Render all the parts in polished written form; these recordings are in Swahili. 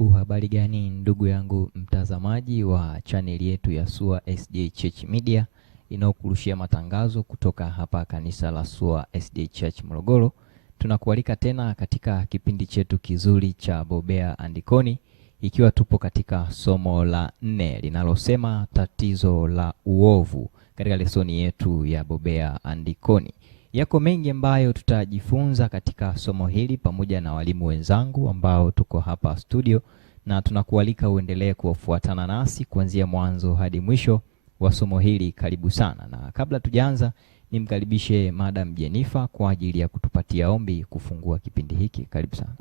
Uhabari gani ndugu yangu mtazamaji wa chaneli yetu ya SUA SDA Church Media inayokurushia matangazo kutoka hapa kanisa la SUA SDA Church Morogoro. Tunakualika tena katika kipindi chetu kizuri cha Bobea Andikoni, ikiwa tupo katika somo la 4 linalosema tatizo la uovu katika lesoni yetu ya Bobea Andikoni. Yako mengi ambayo tutajifunza katika somo hili pamoja na walimu wenzangu ambao tuko hapa studio, na tunakualika uendelee kufuatana nasi kuanzia mwanzo hadi mwisho wa somo hili. Karibu sana. Na kabla tujaanza, nimkaribishe Madam Jennifer kwa ajili ya kutupatia ombi kufungua kipindi hiki. Karibu sana.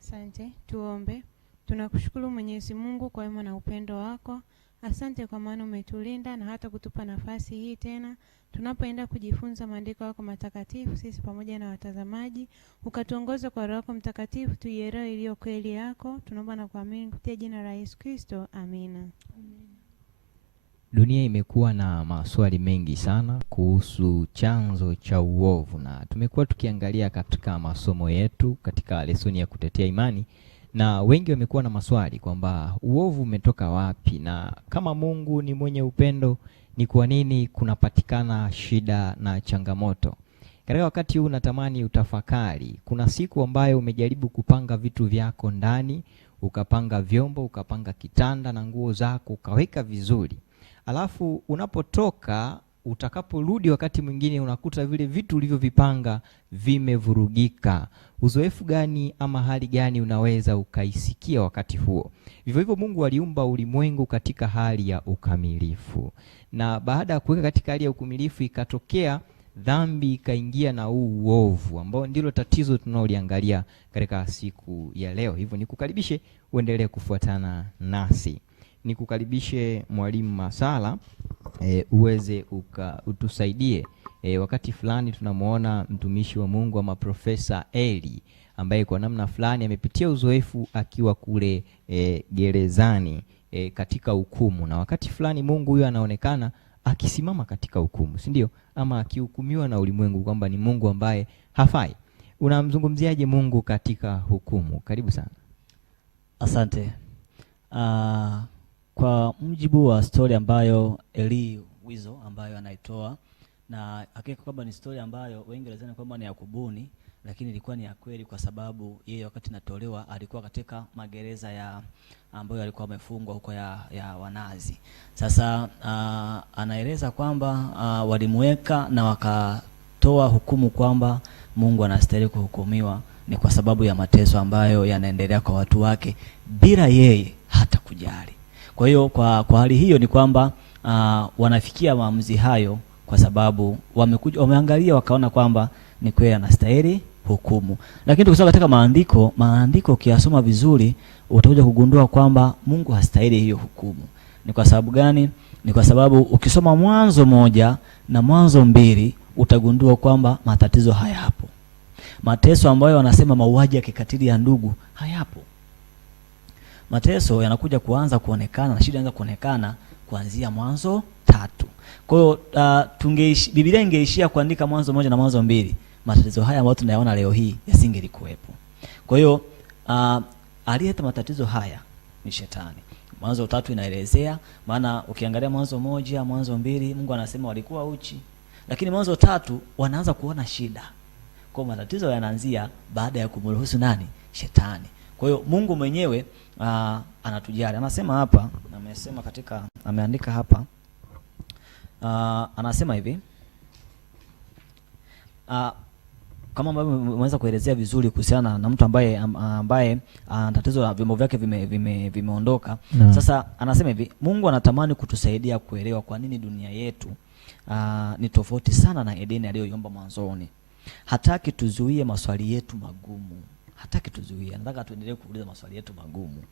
Asante, tuombe. Tunakushukuru Mwenyezi Mungu kwa wema na upendo wako. Asante kwa maana umetulinda na hata kutupa nafasi hii tena tunapoenda kujifunza maandiko yako matakatifu, sisi pamoja na watazamaji, ukatuongoza kwa Roho yako Mtakatifu tuielewe iliyo kweli yako. Tunaomba na kuamini kupitia jina la Yesu Kristo. Amina. Dunia imekuwa na maswali mengi sana kuhusu chanzo cha uovu, na tumekuwa tukiangalia katika masomo yetu katika lesoni ya kutetea imani, na wengi wamekuwa na maswali kwamba uovu umetoka wapi, na kama Mungu ni mwenye upendo, ni kwa nini kunapatikana shida na changamoto? Katika wakati huu natamani utafakari. Kuna siku ambayo umejaribu kupanga vitu vyako ndani, ukapanga vyombo, ukapanga kitanda na nguo zako, ukaweka vizuri. Alafu unapotoka, utakaporudi wakati mwingine unakuta vile vitu ulivyovipanga vimevurugika. Uzoefu gani ama hali gani unaweza ukaisikia wakati huo? Vivyo hivyo Mungu aliumba ulimwengu katika hali ya ukamilifu, na baada ya kuweka katika hali ya ukamilifu ikatokea dhambi, ikaingia na uovu ambao ndilo tatizo tunaloliangalia katika siku ya leo. Hivyo nikukaribishe uendelee kufuatana nasi. Nikukaribishe Mwalimu Masala uweze utusaidie. Wakati fulani tunamuona mtumishi wa Mungu ama Profesa Eli ambaye kwa namna fulani amepitia uzoefu akiwa kule gerezani katika hukumu, na wakati fulani Mungu huyo anaonekana akisimama katika hukumu, si ndio? Ama akihukumiwa na ulimwengu kwamba ni Mungu ambaye hafai. Unamzungumziaje Mungu katika hukumu? Karibu sana. Asante. Kwa mjibu wa story ambayo Eli Wizo ambayo anaitoa, na hakika kwamba ni story ambayo wengi wanadhani kwamba ni ya kubuni, lakini ilikuwa ni ya kweli, kwa sababu yeye wakati natolewa alikuwa katika magereza ya ambayo alikuwa amefungwa huko ya Wanazi. Sasa anaeleza kwamba walimweka na wakatoa hukumu kwamba Mungu anastahili kuhukumiwa ni kwa sababu ya mateso ambayo yanaendelea kwa watu wake bila yeye hata kujali. Kwa hiyo kwa hali hiyo ni kwamba wanafikia maamuzi hayo kwa sababu wameangalia wakaona kwamba ni kweli anastahili hukumu. Lakini tukisoma katika maandiko ukiyasoma vizuri utakuja kugundua kwamba Mungu hastahili hiyo hukumu. Ni kwa sababu gani? Ni kwa sababu ukisoma Mwanzo 1 na Mwanzo 2 utagundua kwamba matatizo hayapo. Mateso ambayo wanasema mauaji ya kikatili ya ndugu hayapo. Mateso yanakuja kuanza kuonekana na shida inaanza kuonekana kuanzia Mwanzo 3. Kwa hiyo Biblia ingeishia kuandika Mwanzo 1 na Mwanzo 2, matatizo haya ambayo tunayaona leo hii yasingelikuwepo. Kwa hiyo aliyeta matatizo haya ni Shetani. Mwanzo 3 inaelezea, maana ukiangalia Mwanzo 1, Mwanzo 2 Mungu anasema walikuwa uchi. Lakini Mwanzo 3 wanaanza kuona shida. Kwa matatizo yanaanzia baada ya kumruhusu nani? Shetani. Kwa hiyo Mungu mwenyewe anatujali. Anasema hapa, ameandika hapa, anasema hivi, kama ambavyo umeweza kuelezea vizuri kuhusiana na mtu ambaye tatizo la vyombo vyake vimeondoka. Sasa anasema hivi, Mungu anatamani kutusaidia kuelewa kwa nini dunia yetu ni tofauti sana na Edeni aliyoiomba mwanzoni. Hataki tuzuie maswali yetu magumu. Hataki tuzuie. Nataka tuendelee kuuliza maswali yetu magumu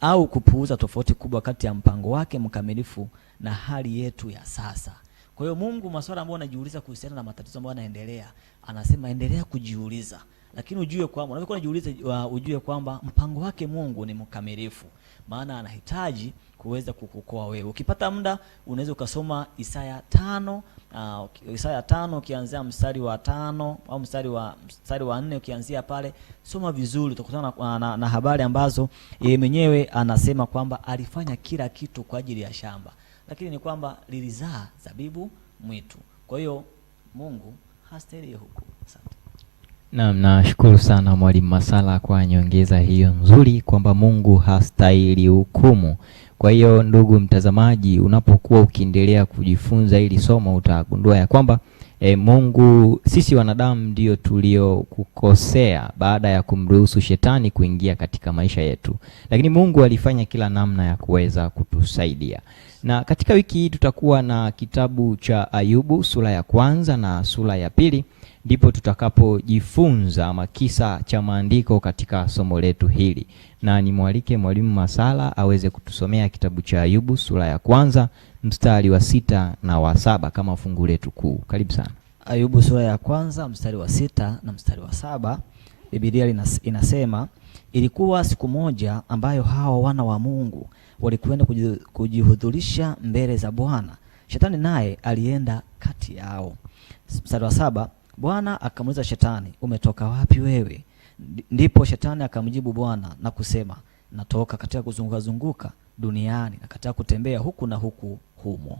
au kupuuza tofauti kubwa kati ya mpango wake mkamilifu na hali yetu ya sasa. Kwa hiyo Mungu, maswali ambayo anajiuliza kuhusiana na matatizo ambayo yanaendelea, anasema endelea kujiuliza. Lakini ujue kwamba unapokuwa unajiuliza ujue kwamba mpango wake Mungu ni mkamilifu. maana anahitaji kuweza kukuokoa wewe. Ukipata muda unaweza ukasoma Isaya 5, Isaya 5 ukianzia mstari wa 5 au mstari wa 4 ukianzia pale, soma vizuri, utakutana na habari ambazo yeye mwenyewe anasema kwamba alifanya kila kitu kwa ajili ya shamba, lakini ni kwamba lilizaa zabibu mwitu. Kwa hiyo Mungu hastahili huku. Asante. Naam, nashukuru sana Mwalimu Masala kwa nyongeza hiyo nzuri kwamba Mungu hastahili hukumu. Kwa hiyo ndugu mtazamaji, unapokuwa ukiendelea kujifunza hili somo utagundua ya kwamba Mungu, sisi wanadamu ndio tuliokukosea baada ya kumruhusu shetani kuingia katika maisha yetu, lakini Mungu alifanya kila namna ya kuweza kutusaidia. Na katika wiki hii tutakuwa na kitabu cha Ayubu sura ya 1 na sura ya 2, ndipo tutakapojifunza ama kisa cha maandiko katika somo letu hili. Na nimwalike Mwalimu Masala aweze kutusomea kitabu cha Ayubu sura ya 1 mstari wa 6 na wa 7 kama fungu letu kuu. Karibu sana. Ayubu sura ya 1 mstari wa 6 na mstari wa 7. Biblia inasema, ilikuwa siku moja ambayo hao wana wa Mungu walikwenda kujihudhurisha mbele za Bwana. Shetani naye alienda kati yao. Mstari wa 7, Bwana akamuuliza Shetani, umetoka wapi wewe? Ndipo Shetani akamjibu Bwana na kusema, natoka katika kuzunguka duniani na katika kutembea huku na huku humo.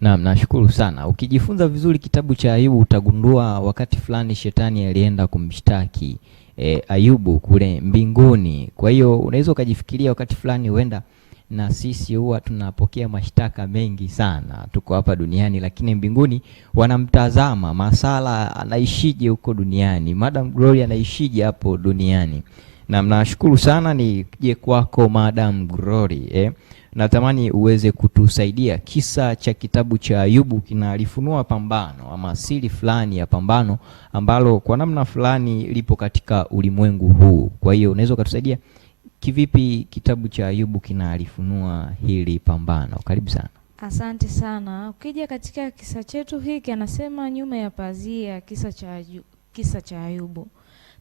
Naam, nashukuru sana. Ukijifunza vizuri kitabu cha Ayubu utagundua wakati fulani shetani alienda kumshtaki Ayubu kule mbinguni. Kwa hiyo unaweza ukajifikiria wakati fulani huenda na sisi huwa tunapokea mashtaka mengi sana, tuko hapa duniani, lakini mbinguni wanamtazama Masala anaishije huko duniani, Madam Glory anaishije hapo duniani. Na mnashukuru sana, nije kwako Madam Glory. Natamani uweze kutusaidia. Kisa cha kitabu cha Ayubu kinalifunua pambano ama siri fulani ya pambano ambalo kwa namna fulani lipo katika ulimwengu huu. Kwa hiyo unaweza kutusaidia kivipi kitabu cha Ayubu kinalifunua hili pambano? Karibu sana. Asante sana. Ukija katika kisa chetu hiki, anasema nyuma ya pazia, kisa cha Ayubu.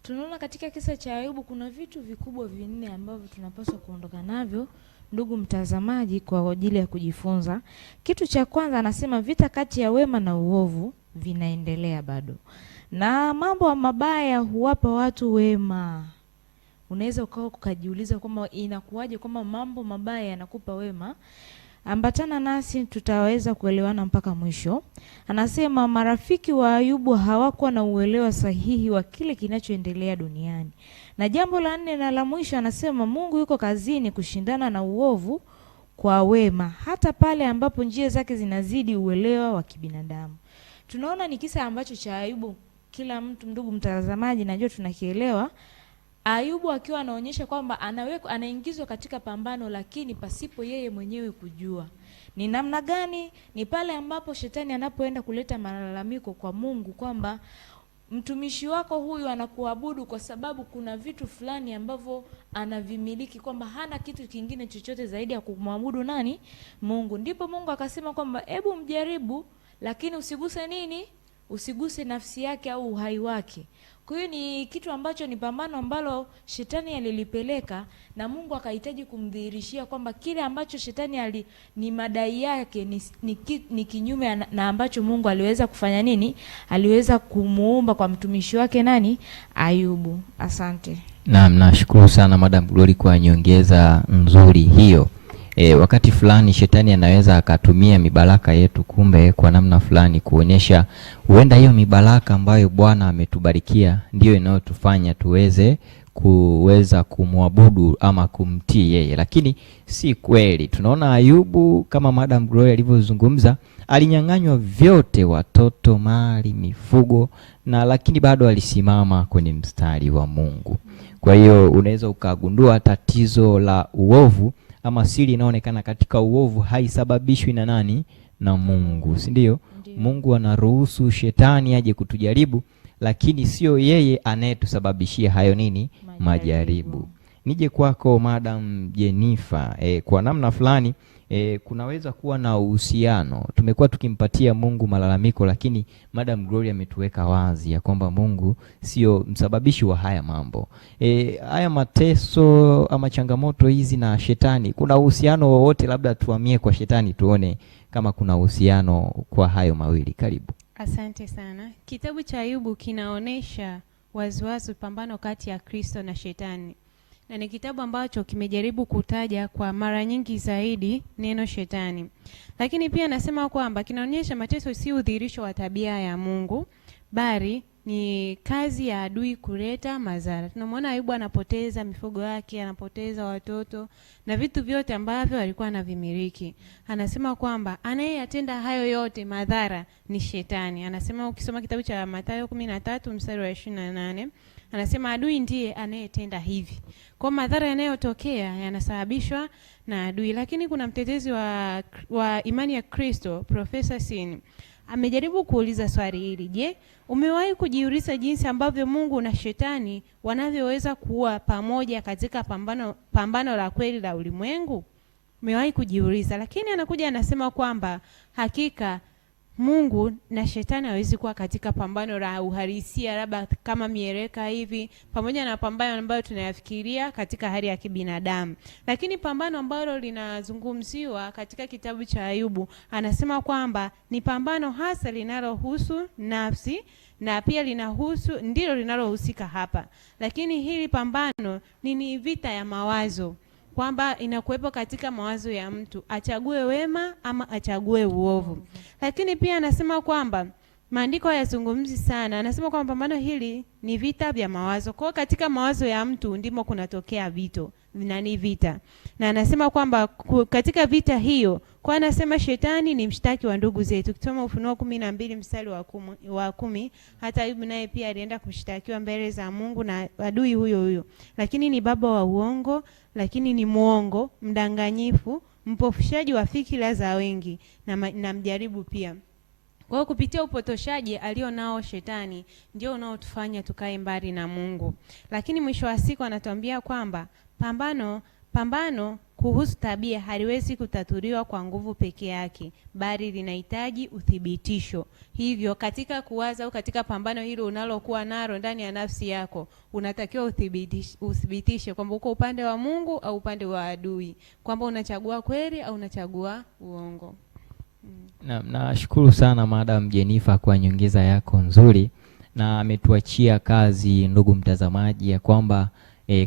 Tunaona katika kisa cha Ayubu kuna vitu vikubwa 4 ambavyo tunapaswa kuondoka navyo, ndugu mtazamaji, kwa ajili ya kujifunza. Kitu cha kwanza anasema vita kati ya wema na uovu vinaendelea bado, na mambo mabaya huwapa watu wema. Unaweza ukajiuliza kwamba inakuwaje kwamba mambo mabaya yanakupa wema? Ambatana nasi tutaweza kuelewana mpaka mwisho. Anasema marafiki wa Ayubu hawakuwa na uelewa sahihi wa kile kinachoendelea duniani. Na jambo la 4 na la mwisho anasema Mungu yuko kazini kushindana na uovu kwa wema, hata pale ambapo njia zake zinazidi uelewa wa kibinadamu. Tunaona ni kisa ambacho cha Ayubu kila mtu, ndugu mtazamaji, najua tunakielewa. Ayubu akiwa anaonyesha kwamba anaingizwa katika pambano, lakini pasipo yeye mwenyewe kujua. Ni namna gani? Ni pale ambapo shetani anapoenda kuleta malalamiko kwa Mungu kwamba mtumishi wako huyu anakuabudu kwa sababu kuna vitu fulani ambavyo anavimiliki, kwamba hana kitu kingine chochote zaidi ya kumwabudu nani? Mungu. Ndipo Mungu akasema kwamba hebu mjaribu, lakini usiguse nini? Usiguse nafsi yake au uhai wake. Kwa hiyo ni kitu ambacho ni pambano ambalo shetani alilipeleka, na Mungu akahitaji kumdhihirishia kwamba kile ambacho shetani ni madai yake ni kinyume na ambacho Mungu aliweza kufanya nini? Aliweza kumuumba kwa mtumishi wake nani? Ayubu. Asante. Naam, nashukuru sana Madam Glory kwa nyongeza nzuri hiyo. Wakati fulani shetani anaweza akatumia mibaraka yetu, kumbe kwa namna fulani kuonyesha huenda hiyo mibaraka ambayo Bwana ametubarikia ndio inayotufanya kuweza kumwabudu ama kumtii yeye, lakini si kweli. Tunaona Ayubu kama Madam Glory alivyozungumza, alinyang'anywa vyote, watoto, mali, mifugo, na lakini bado alisimama kwenye mstari wa Mungu. Kwa hiyo unaweza ukagundua tatizo la uovu ama siri inaonekana katika uovu haisababishwi na nani? Na Mungu, si ndio? Mungu anaruhusu shetani aje kutujaribu, lakini sio yeye anayetusababishia hayo nini? Majaribu. Nije kwako Madam Jennifer. Kwa namna fulani kunaweza kuwa na uhusiano. Tumekuwa tukimpatia Mungu malalamiko, lakini Madam Gloria ametuweka wazi ya kwamba Mungu sio msababishi wa haya mambo. Haya mateso ama changamoto hizi na shetani, kuna uhusiano wowote? Labda tuhamie kwa shetani tuone kama kuna uhusiano kwa hayo mawili. Karibu. Asante sana. Kitabu cha Ayubu kinaonesha waziwazi pambano kati ya Kristo na shetani, na ni kitabu ambacho kimejaribu kutaja kwa mara nyingi zaidi neno shetani. Lakini pia nasema kwamba kinaonyesha mateso si udhihirisho wa tabia ya Mungu, bali ni kazi ya adui kuleta madhara. Tunamwona Ayubu anapoteza mifugo yake, anapoteza watoto na vitu vyote ambavyo alikuwa anavimiliki. Anasema kwamba anayeyatenda hayo yote madhara ni shetani. Anasema ukisoma kitabu cha Mathayo 13 mstari wa 28, anasema adui ndiye anayetenda hivi. Kwa madhara yanayotokea yanasababishwa na adui. Lakini kuna mtetezi wa imani ya Kristo, Profesa Sin, amejaribu kuuliza swali hili. Je, umewahi kujiuliza jinsi ambavyo Mungu na shetani wanavyoweza kuwa pamoja katika pambano la kweli la ulimwengu? Umewahi kujiuliza? Lakini anakuja anasema kwamba hakika Mungu na shetani hawezi kuwa katika pambano la uhalisia labda kama mieleka hivi, pamoja na pambano ambayo tunayafikiria katika hali ya kibinadamu. Lakini pambano ambalo linazungumziwa katika kitabu cha Ayubu, anasema kwamba ni pambano hasa linalohusu nafsi, na pia ndilo linalohusika hapa. Lakini hili pambano ni vita ya mawazo, kwamba inakuwepo katika mawazo ya mtu, achague wema ama achague uovu. Lakini pia anasema kwamba maandiko hayazungumzi sana. Anasema kwamba pambano hili ni vita vya mawazo. Kwa katika mawazo ya mtu ndimo kunatokea vita. Na anasema kwamba katika vita hiyo, kwa anasema shetani ni mshtaki wa ndugu zetu. Kusoma Ufunuo 12 mstari wa 10, hata Ayubu naye pia alienda kushtakiwa mbele za Mungu na adui huyo. Lakini ni baba wa uongo, lakini ni muongo, mdanganyifu, mpofushaji wa fikira za wengi na mjaribu pia. Kwa hiyo kupitia upotoshaji alionao shetani ndio unaotufanya tukae mbali na Mungu. Lakini mwisho wa siku anatuambia kwamba pambano kuhusu tabia haliwezi kutatuliwa kwa nguvu peke yake, bali linahitaji uthibitisho. Hivyo katika kuwaza au katika pambano hilo unalokuwa nalo ndani ya nafsi yako, unatakiwa uthibitishe kwamba uko upande wa Mungu au upande wa adui, kwamba unachagua kweli au unachagua uongo. Nashukuru sana Madam Jennifer kwa nyongeza yako nzuri, na ametuachia kazi ndugu mtazamaji ya kwamba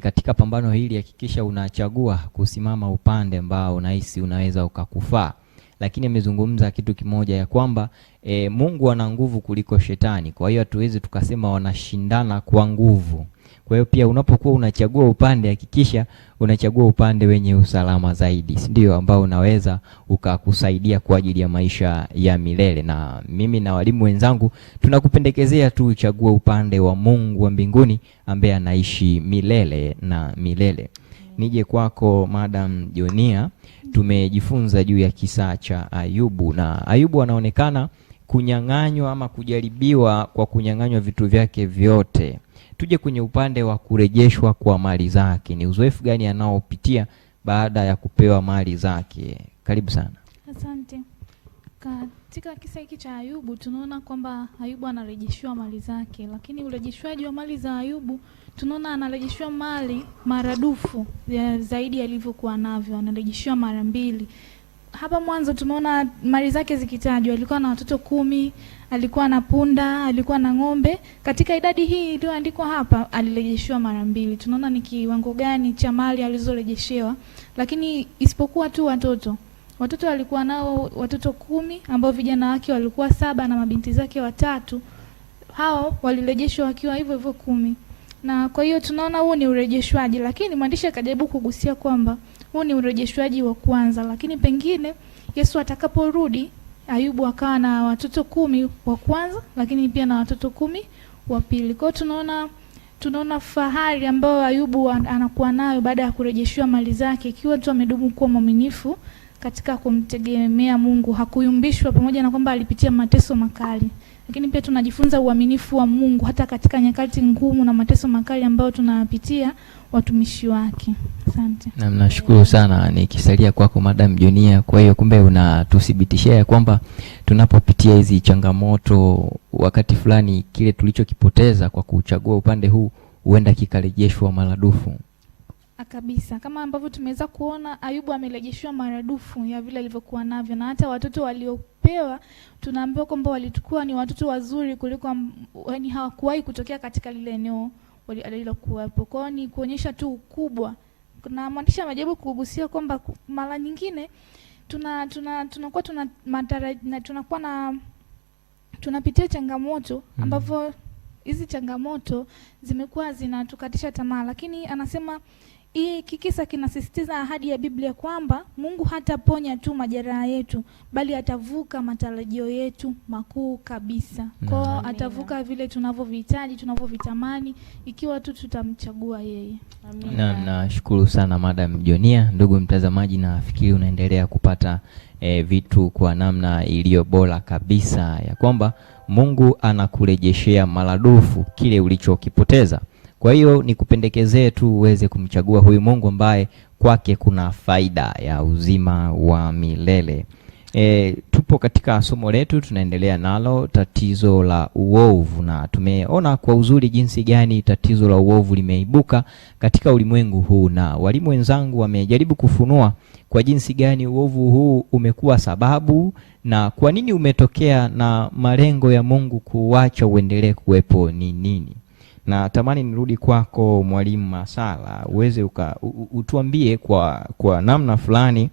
katika pambano hili hakikisha unachagua kusimama upande ambao unahisi unaweza ukakufaa. Lakini amezungumza kitu kimoja ya kwamba Mungu ana nguvu kuliko shetani, kwa hiyo hatuwezi tukasema wanashindana kwa nguvu. Kwa hiyo pia unapokuwa unachagua upande, hakikisha unachagua upande wenye usalama zaidi, ndio ambao unaweza ukakusaidia kwa ajili ya maisha ya milele. Na mimi na walimu wenzangu tunakupendekezea tu uchague upande wa Mungu wa mbinguni ambaye anaishi milele na milele. Nije kwako Madam Jonia. Tumejifunza juu ya kisa cha Ayubu, na Ayubu anaonekana kunyang'anywa ama kujaribiwa kwa kunyang'anywa vitu vyake vyote. Tuje kwenye upande wa kurejeshwa kwa mali zake. Ni uzoefu gani anaopitia baada ya kupewa mali zake? Karibu sana. Asante. Katika kisa hiki cha Ayubu tunaona kwamba Ayubu anarejeshiwa mali zake, lakini urejeshwaji wa mali za Ayubu tunaona anarejeshiwa mali maradufu zaidi alivyokuwa navyo, anarejeshiwa mara 2. Hapa mwanzo tumeona mali zake zikitajwa, alikuwa na watoto 10, alikuwa na punda, alikuwa na ng'ombe. Katika idadi hii iliyoandikwa hapa alirejeshiwa mara 2. Tunaona ni kiwango gani cha mali alizorejeshewa, lakini isipokuwa tu watoto alikuwa nao watoto 10 ambao vijana wake walikuwa 7 na mabinti zake 3. Hao walirejeshwa wakiwa hivyo 10. Na kwa hiyo tunaona huo ni urejeshwaji, lakini mwandishi akajaribu kugusia kwamba huo ni urejeshwaji wa kwanza, lakini pengine Yesu atakaporudi Ayubu akawa na watoto 10 wa kwanza, lakini pia na watoto 10 wa pili. Kwa hiyo tunaona fahari ambayo Ayubu anakuwa nayo baada ya kurejeshiwa mali zake, ikiwa tu amedumu kuwa mwaminifu katika kumtegemea Mungu, hakuyumbishwa, pamoja na kwamba alipitia mateso makali. Lakini pia tunajifunza uaminifu wa Mungu hata katika nyakati ngumu na mateso makali ambayo tunapitia watumishi wake. Asante. Na nashukuru sana, nikisalia kwako Madam Jonia. Kwa hiyo kumbe unatuthibitishia ya kwamba tunapopitia hizi changamoto, wakati fulani kile tulichokipoteza kwa kuchagua upande huu huenda kikarejeshwa maradufu. Kabisa, kama ambavyo tumeweza kuona Ayubu amerejeshwa maradufu ya vile alivyokuwa navyo, na hata watoto waliopewa tunaambiwa kwamba walikuwa ni watoto wazuri kuliko, yaani hawakuwahi kutokea katika lile eneo alilokuwepo. Kwa hiyo ni kuonyesha tu ukubwa. Kuna mwandishi amejaribu kugusia kwamba mara nyingine tunapitia changamoto ambavyo hizi changamoto zimekuwa zinatukatisha tamaa, lakini anasema hii kikisa kinasisitiza ahadi ya Biblia kwamba Mungu hataponya tu majeraha yetu, bali atavuka matarajio yetu makuu kabisa. Kwa atavuka vile tunavyovihitaji, tunavyovitamani, ikiwa tu tutamchagua yeye. Amina. Nashukuru sana Madam Jonia. Ndugu mtazamaji, nafikiri unaendelea kupata vitu kwa namna iliyo bora kabisa, ya kwamba Mungu anakurejeshea maradufu kile ulichokipoteza. Kwa hiyo nikupendekezee tu uweze kumchagua huyu Mungu ambaye kwake kuna faida ya uzima wa milele. Tupo katika somo letu, tunaendelea nalo tatizo la uovu, na tumeona kwa uzuri jinsi gani tatizo la uovu limeibuka katika ulimwengu huu, na walimu wenzangu wamejaribu kufunua kwa jinsi gani uovu huu umekuwa sababu na kwa nini umetokea, na malengo ya Mungu kuacha uendelee kuwepo ni nini. Na tamani nirudi kwako Mwalimu Masala, uweze utuambie kwa namna fulani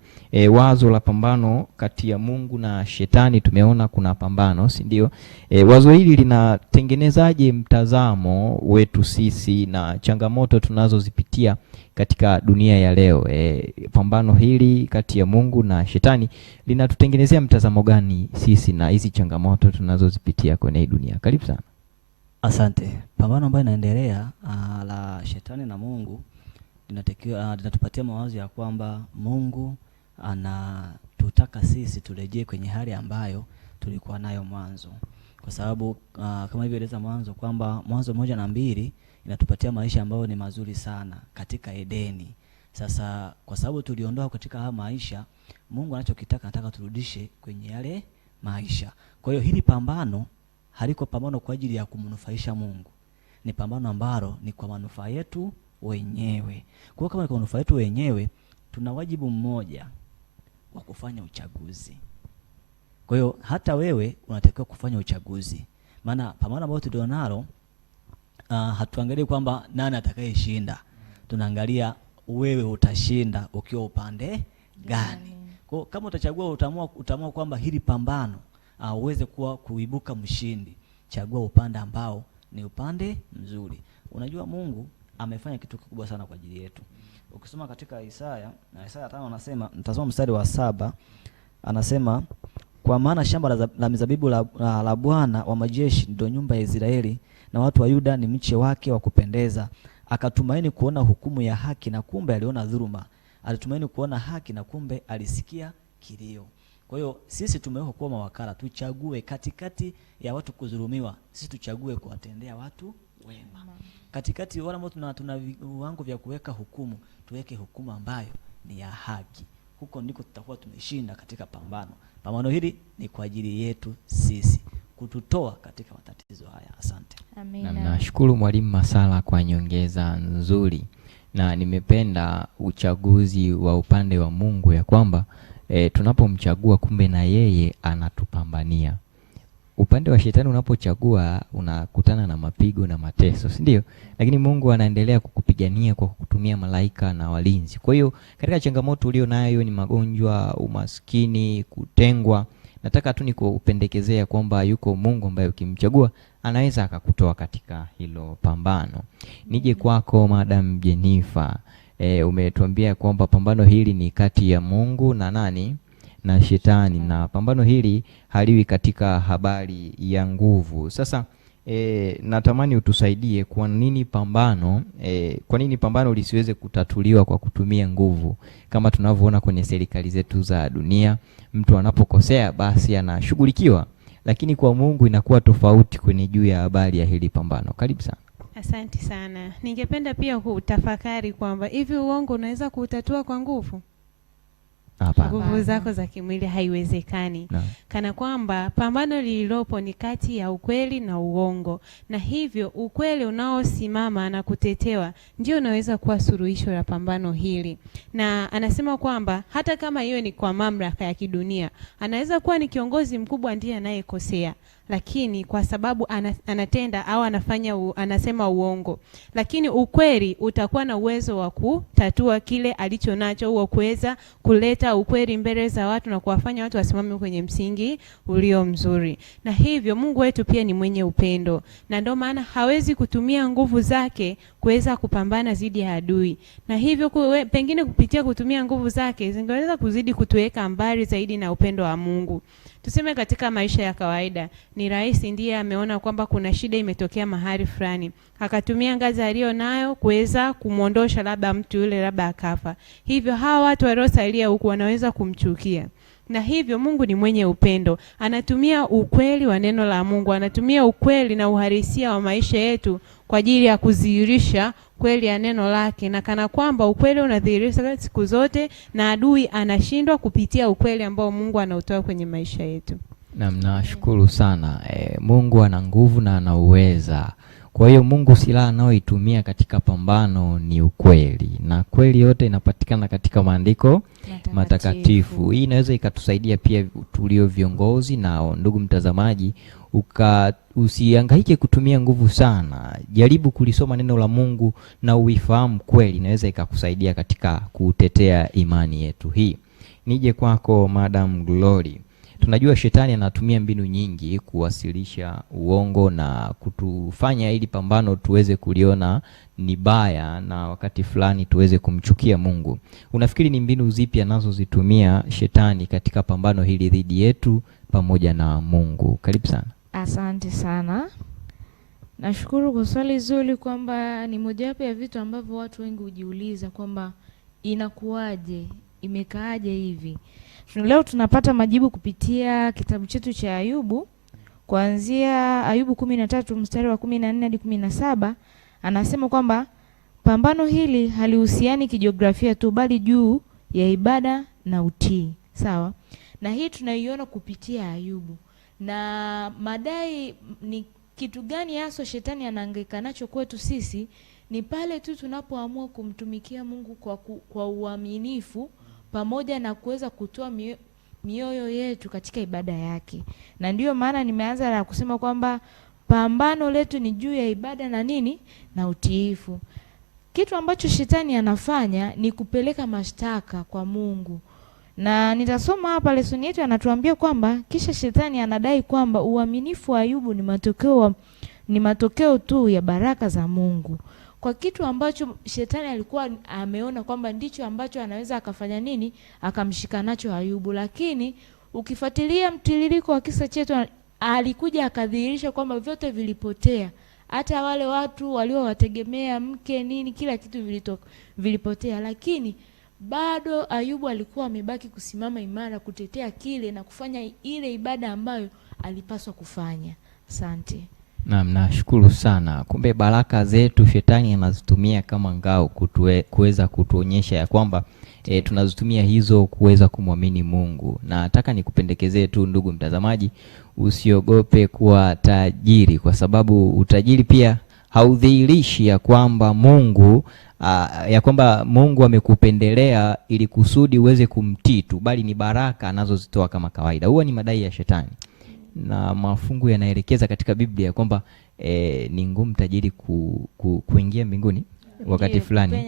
wazo la pambano kati ya Mungu na Shetani. Tumeona kuna pambano, si ndio? Wazo hili linatengenezaje mtazamo wetu sisi na changamoto tunazozipitia katika dunia ya leo? Pambano hili kati ya Mungu na Shetani linatutengenezea mtazamo gani sisi na hizi changamoto tunazozipitia kwenye dunia? Karibu sana. Asante. Pambano ambayo inaendelea la Shetani na Mungu linatupatia mawazo ya kwamba Mungu anatutaka sisi turejee kwenye hali ambayo tulikuwa nayo mwanzo. Kwa sababu kama hivyo eleza mwanzo kwamba Mwanzo 1:2 inatupatia maisha ambayo ni mazuri sana katika Edeni. Sasa kwa sababu tuliondoa katika haya maisha, Mungu anachokitaka, anataka turudishe kwenye yale maisha. Kwa hiyo hili pambano haliko pambano kwa ajili ya kumnufaisha Mungu. Ni pambano ambalo ni kwa manufaa yetu wenyewe. Kwa hiyo kama ni kwa manufaa yetu wenyewe, tuna wajibu mmoja wa kufanya uchaguzi. Kwa hiyo hata wewe unatakiwa kufanya uchaguzi. Maana pambano ambalo tulionalo hatuangalie kwamba nani atakayeshinda. Tunaangalia wewe utashinda ukiwa upande gani. Kwa hiyo kama utachagua, utaamua kwamba hili pambano uweze kuibuka mshindi, chagua upande ambao ni upande mzuri. Unajua Mungu amefanya kitu kikubwa sana kwa ajili yetu. Ukisoma katika Isaya 5 anasema, nitasoma mstari wa 7, anasema kwa maana shamba la mizabibu la Bwana wa majeshi ndio nyumba ya Israeli, na watu wa Yuda ni mche wake wa kupendeza. Akatumaini kuona hukumu ya haki, na kumbe aliona dhuluma. Alitumaini kuona haki, na kumbe alisikia kilio. Kwa hiyo sisi tumewekwa kuwa mawakala, tuchague katikati ya watu kudhulumiwa, sisi tuchague kuwatendea watu wema. Katikati wale ambao tuna viwango vya kuweka hukumu, tuweke hukumu ambayo ni ya haki. Huko ndiko tutakuwa tumeshinda katika pambano. Pambano hili ni kwa ajili yetu sisi, kututoa katika matatizo haya. Asante. Amina. Nashukuru Mwalimu Masala kwa nyongeza nzuri, na nimependa uchaguzi wa upande wa Mungu, ya kwamba tunapomchagua kumbe na yeye anatupambania. Upande wa Shetani unapochagua unakutana na mapigo na mateso, si ndio? Lakini Mungu anaendelea kukupigania kwa kutumia malaika na walinzi. Kwa hiyo katika changamoto ulio nayo, ni magonjwa, umaskini, kutengwa, nataka tu nikupendekezea kwamba yuko Mungu ambaye ukimchagua anaweza akakutoa katika hilo pambano. Nije kwako Madam Jennifer. Umetuambia kwamba pambano hili ni kati ya Mungu na nani? Na Shetani, na pambano hili haliwi katika habari ya nguvu. Sasa natamani utusaidie kwa nini pambano lisiweze kutatuliwa kwa kutumia nguvu, kama tunavyoona kwenye serikali zetu za dunia, mtu anapokosea basi anashughulikiwa, lakini kwa Mungu inakuwa tofauti kwenye juu ya habari ya hili pambano. Karibu sana. Asante sana. Ningependa pia kutafakari kwamba hivi uongo unaweza kuutatua kwa nguvu? Hapana. Nguvu zako za kimwili haiwezekani. No. Kana kwamba pambano lililopo ni kati ya ukweli na uongo, na hivyo ukweli unaosimama na kutetewa ndio unaweza kuwa suluhisho la pambano hili. Na anasema kwamba hata kama hiyo ni kwa mamlaka ya kidunia, anaweza kuwa ni kiongozi mkubwa ndiye anayekosea, lakini kwa sababu anatenda au anasema uongo, lakini ukweli utakuwa na uwezo wa kutatua kile alicho nacho, wa kuweza kuleta ukweli mbele za watu na kuwafanya watu wasimame kwenye msingi ulio mzuri. Na hivyo Mungu wetu pia ni mwenye upendo, na ndio maana hawezi kutumia nguvu zake kuweza kupambana dhidi ya adui, na hivyo pengine kupitia kutumia nguvu zake zingeweza kuzidi kutuweka mbali zaidi na upendo wa Mungu. Tuseme katika maisha ya kawaida, ni rais ndiye ameona kwamba kuna shida imetokea mahali fulani, akatumia ngazi aliyo nayo kuweza kumwondosha labda mtu yule, labda akafa. Hivyo hawa watu waliosalia huku wanaweza kumchukia. Na hivyo Mungu ni mwenye upendo, anatumia ukweli wa neno la Mungu, anatumia ukweli na uhalisia wa maisha yetu kwa ajili ya kudhihirisha kweli ya neno lake, na kana kwamba ukweli unadhihirisha siku zote na adui anashindwa kupitia ukweli ambao Mungu anautoa kwenye maisha yetu. Nashukuru sana. Mungu ana nguvu na ana uweza. Kwa hiyo Mungu silaha anayoitumia katika pambano ni ukweli, na kweli yote inapatikana katika maandiko matakatifu. Hii inaweza ikatusaidia pia tulio viongozi, na ndugu mtazamaji, usihangaike kutumia nguvu sana. Jaribu kulisoma neno la Mungu na uifahamu kweli, inaweza ikakusaidia katika kutetea imani yetu hii. Nije kwako Madam Glory. Tunajua shetani anatumia mbinu nyingi kuwasilisha uongo na kutufanya ili pambano tuweze kuliona ni baya, na wakati fulani tuweze kumchukia Mungu. Unafikiri ni mbinu zipi anazozitumia shetani katika pambano hili dhidi yetu pamoja na Mungu? Karibu sana. Asante sana. Nashukuru kwa swali zuri, kwamba ni mojawapo ya vitu ambavyo watu wengi hujiuliza kwamba inakuwaje, imekaaje hivi. Leo tunapata majibu kupitia kitabu chetu cha Ayubu, kuanzia Ayubu 13 mstari wa 14 hadi 17. Anasema kwamba pambano hili halihusiani kijiografia tu, bali juu ya ibada na utii. Sawa? Na hii tunaiona kupitia Ayubu. Na madai ni kitu gani hasa shetani anahangaika nacho kwetu sisi? Ni pale tu tunapoamua kumtumikia Mungu kwa uaminifu, pamoja na kuweza kutoa mioyo yetu katika ibada yake. Na ndiyo maana nimeanza na kusema kwamba pambano letu ni juu ya ibada na nini? Na utiifu. Kitu ambacho shetani anafanya ni kupeleka mashtaka kwa Mungu. Na nitasoma hapa lesoni yetu, anatuambia kwamba kisha shetani anadai kwamba uaminifu wa Ayubu ni matokeo tu ya baraka za Mungu. Kwa kitu ambacho shetani alikuwa ameona kwamba ndicho ambacho anaweza akafanya nini? Akamshika nacho Ayubu. Lakini ukifuatilia mtiririko wa kisa chetu, alikuja akadhihirisha kwamba vyote vilipotea. Hata wale watu waliowategemea mke nini, kila kitu vilipotea. Lakini bado Ayubu alikuwa amebaki kusimama imara, kutetea kile na kufanya ile ibada ambayo alipaswa kufanya. Asante. Nashukuru sana. Kumbe baraka zetu shetani anazitumia kama ngao kuweza kutuonyesha ya kwamba tunazitumia hizo kuweza kumwamini Mungu. Na nataka nikupendekezee tu ndugu mtazamaji, usiogope kuwa tajiri, kwa sababu utajiri pia haudhihirishi ya kwamba Mungu amekupendelea ili kusudi uweze kumtii tu, bali ni baraka anazozitoa kama kawaida. Huwa ni madai ya shetani. Na mafungu yanaelekeza katika Biblia kwamba ni ngumu tajiri kuingia mbinguni wakati fulani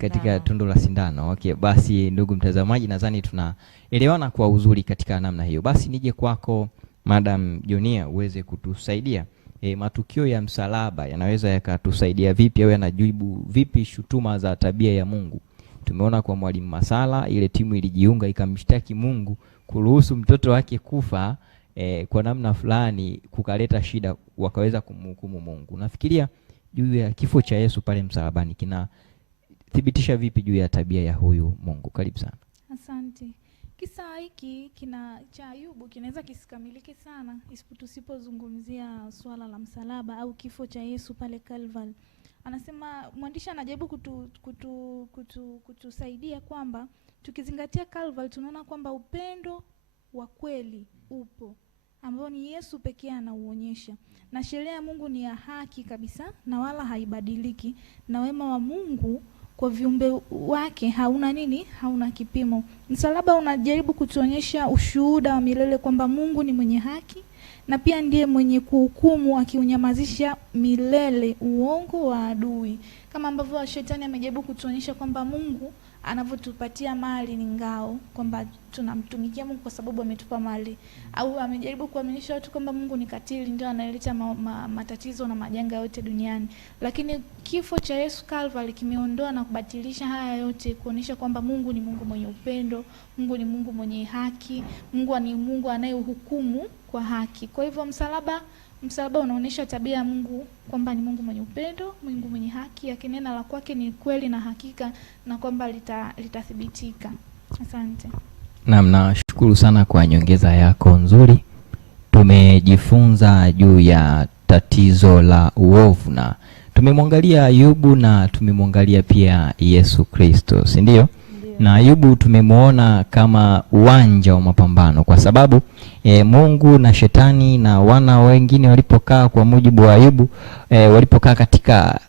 katika tundu la sindano. Okay, basi ndugu mtazamaji, nadhani tunaelewana kwa uzuri katika namna hiyo. Basi nije kwako Madam Jonia uweze kutusaidia. Matukio ya msalaba yanaweza yakatusaidia vipi au yanajibu vipi shutuma za tabia ya Mungu? Tumeona kwa Mwalimu Masala ile timu ilijiunga ikamshtaki Mungu kuruhusu mtoto wake kufa kwa namna fulani kukaleta shida, wakaweza kumhukumu Mungu. Nafikiria juu ya kifo cha Yesu pale msalabani kinathibitisha vipi juu ya tabia ya huyu Mungu? Karibu sana. Asante. Kisa hiki cha Ayubu kinaweza kisikamilike sana tusipozungumzia swala la msalaba au kifo cha Yesu pale Calvary. Anasema mwandishi anajaribu kutusaidia kwamba tukizingatia Calvary tunaona kwamba upendo wa kweli upo ambao ni Yesu pekee anauonyesha, na sheria ya Mungu ni ya haki kabisa na wala haibadiliki, na wema wa Mungu kwa viumbe wake hauna kipimo. Msalaba unajaribu kutuonyesha ushuhuda wa milele kwamba Mungu ni mwenye haki na pia ndiye mwenye kuhukumu, akiunyamazisha milele uongo wa adui. Kama ambavyo shetani amejaribu kutuonyesha kwamba Mungu anavyotupatia mali ni ngao, kwamba tunamtumikia Mungu kwa sababu ametupa mali, au amejaribu kuaminisha watu kwamba Mungu ni katili, ndio analeta matatizo na majanga yote duniani. Lakini kifo cha Yesu Calvary kimeondoa na kubatilisha haya yote, kuonesha kwamba Mungu ni Mungu mwenye upendo, Mungu ni Mungu mwenye haki, Mungu ni Mungu anayehukumu kwa haki. Kwa hivyo msalaba unaonesha tabia ya Mungu kwamba ni Mungu mwenye upendo, Mungu mwenye haki, akinena la kwake ni kweli na hakika, na kwamba litathibitika. Asante. Naam, nashukuru sana kwa nyongeza yako nzuri. Tumejifunza juu ya tatizo la uovu na tumemwangalia Ayubu na tumemwangalia pia Yesu Kristo, si ndio? Na Ayubu tumemwona kama uwanja wa mapambano, kwa sababu Mungu na shetani na wana wengine walipokaa, kwa mujibu wa Ayubu, walipokaa katika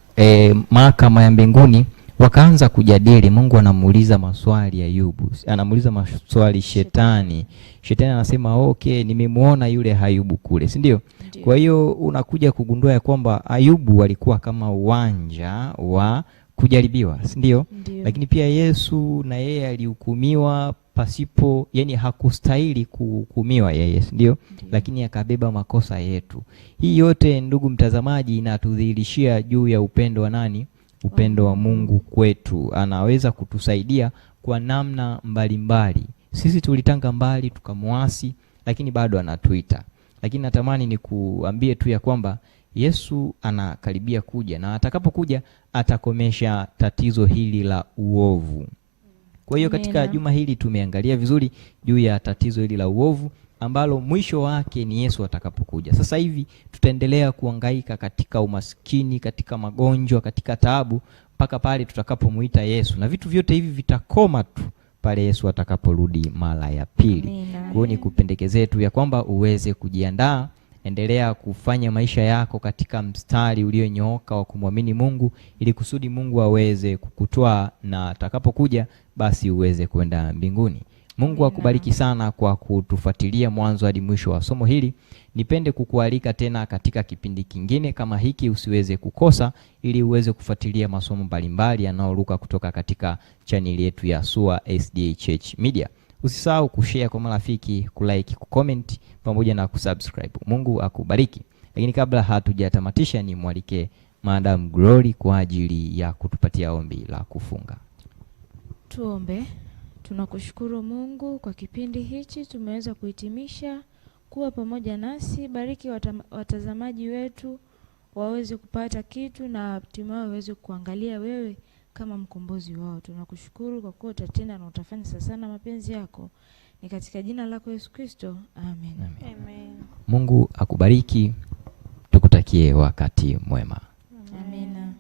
mahakama ya mbinguni, wakaanza kujadili. Mungu anamuuliza maswali Ayubu, anamuuliza maswali shetani. Shetani anasema okay, nimemuona yule Ayubu kule, si ndio? Kwa hiyo unakuja kugundua ya kwamba Ayubu alikuwa kama uwanja wa kujaribiwa, si ndio? Lakini pia Yesu na yeye alihukumiwa pasipo, yani hakustahili kuhukumiwa yeye, si ndio? Lakini akabeba makosa yetu. Hii yote, ndugu mtazamaji, inatudhihirishia juu ya upendo wa nani? Upendo wa Mungu kwetu. Anaweza kutusaidia kwa namna mbalimbali. Sisi tulitanga mbali tukamwasi, lakini bado anatuita. Lakini natamani ni kuambie tu ya kwamba Yesu anakaribia kuja, na atakapokuja atakomesha tatizo hili la uovu. Kwa hiyo katika juma hili tumeangalia vizuri juu ya tatizo hili la uovu ambalo mwisho wake ni Yesu atakapokuja. Sasa hivi tutaendelea kuhangaika katika umaskini, katika magonjwa, katika taabu, mpaka pale tutakapomuita Yesu, na vitu vyote hivi vitakoma tu pale Yesu atakaporudi mara ya pili. Kwa hiyo ni kupendekezea tu ya kwamba uweze kujiandaa. Endelea kufanya maisha yako katika mstari ulionyooka wa kumwamini Mungu, ili kusudi Mungu aweze kukutwaa na atakapokuja basi uweze kwenda mbinguni. Mungu akubariki sana kwa kutufuatilia mwanzo hadi mwisho wa somo hili. Nipende kukualika tena katika kipindi kingine kama hiki, usiweze kukosa, ili uweze kufuatilia masomo mbalimbali yanayoruka kutoka katika chaneli yetu ya SUA SDA Church Media. Usisahau kushare kwa marafiki, kulike, kucomment pamoja na kusubscribe. Mungu akubariki. Lakini kabla hatujatamatisha, ni mwalike Madam Glory kwa ajili ya kutupatia ombi la kufunga. Tuombe. Tunakushukuru Mungu kwa kipindi hichi tumeweza kuhitimisha. Kuwa pamoja nasi, bariki watazamaji wetu waweze kupata kitu na hatimaye waweze kuangalia wewe kama mkombozi wao. Tunakushukuru kwa kuwa utatenda na utafanya sana mapenzi yako. Ni katika jina lako Yesu Kristo. Amen. Amen. Mungu akubariki. Tukutakie wakati mwema. Amina.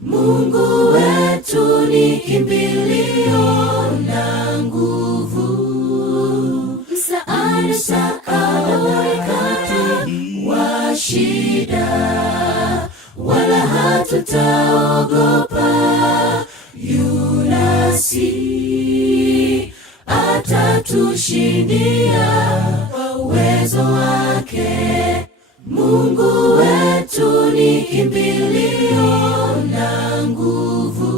Mungu wetu ni kimbilio na nguvu, msaada wakati wa shida, wala hatutaogopa, yunasi atatushindia kwa uwezo wake. Mungu wetu ni kimbilio na nguvu,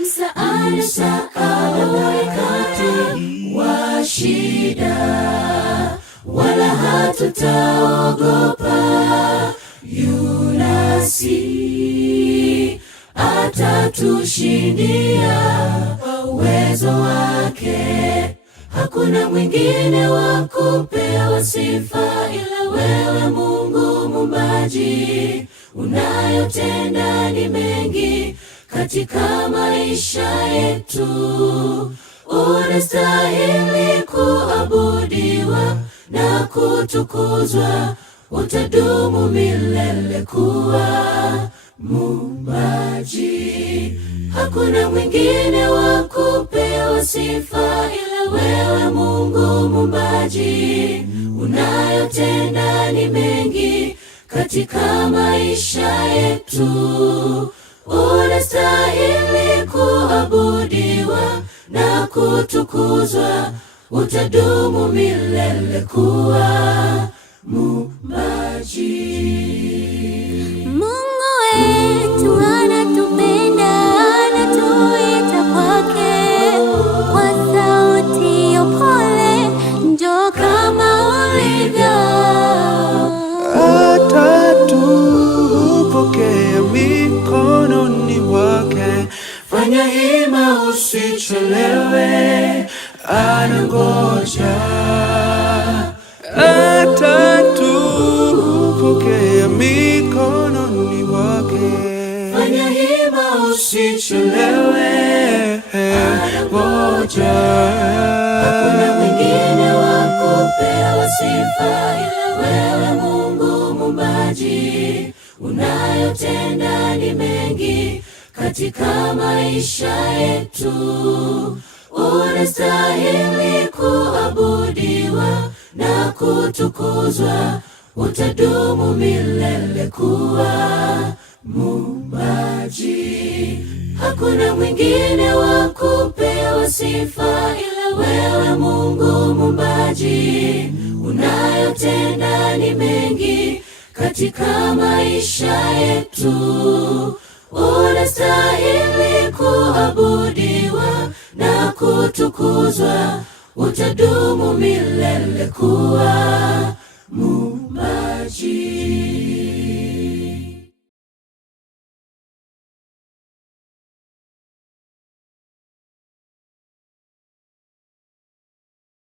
msaada wakati wa shida, wala hatutaogopa, yunasi atatushindia kwa uwezo wake. Hakuna mwingine wa kupewa sifa ila wewe Mungu Muumbaji. Unayotenda ni mengi katika maisha yetu, unastahili kuabudiwa na kutukuzwa, utadumu milele kuwa Muumbaji. Hakuna mwingine wa kupewa sifa ila wewe Mungu Muumbaji. Unayotenda ni mengi katika maisha yetu, unastahili kuabudiwa na kutukuzwa, utadumu milele kuwa Muumbaji. Mungu wetu anatupenda, anatuita kwake kwa sauti ya upole, njoo kama ulivyo. Atatupokea mikononi mwake, fanya hima usichelewe, anangoja. Atatupokea mikononi mwake, Fanya hima usichelewe, anangoja. Hakuna mwingine wa kupewa sifa ila wewe Mungu Muumbaji. Unayotenda ni mengi katika maisha yetu, unastahili kuabudiwa na kutukuzwa, utadumu milele kuwa Muumbaji. Hakuna mwingine wa kupewa sifa ila wewe Mungu Muumbaji. Unayotenda ni mengi katika maisha yetu, unastahili kuabudiwa na kutukuzwa, utadumu milele kuwa Muumbaji.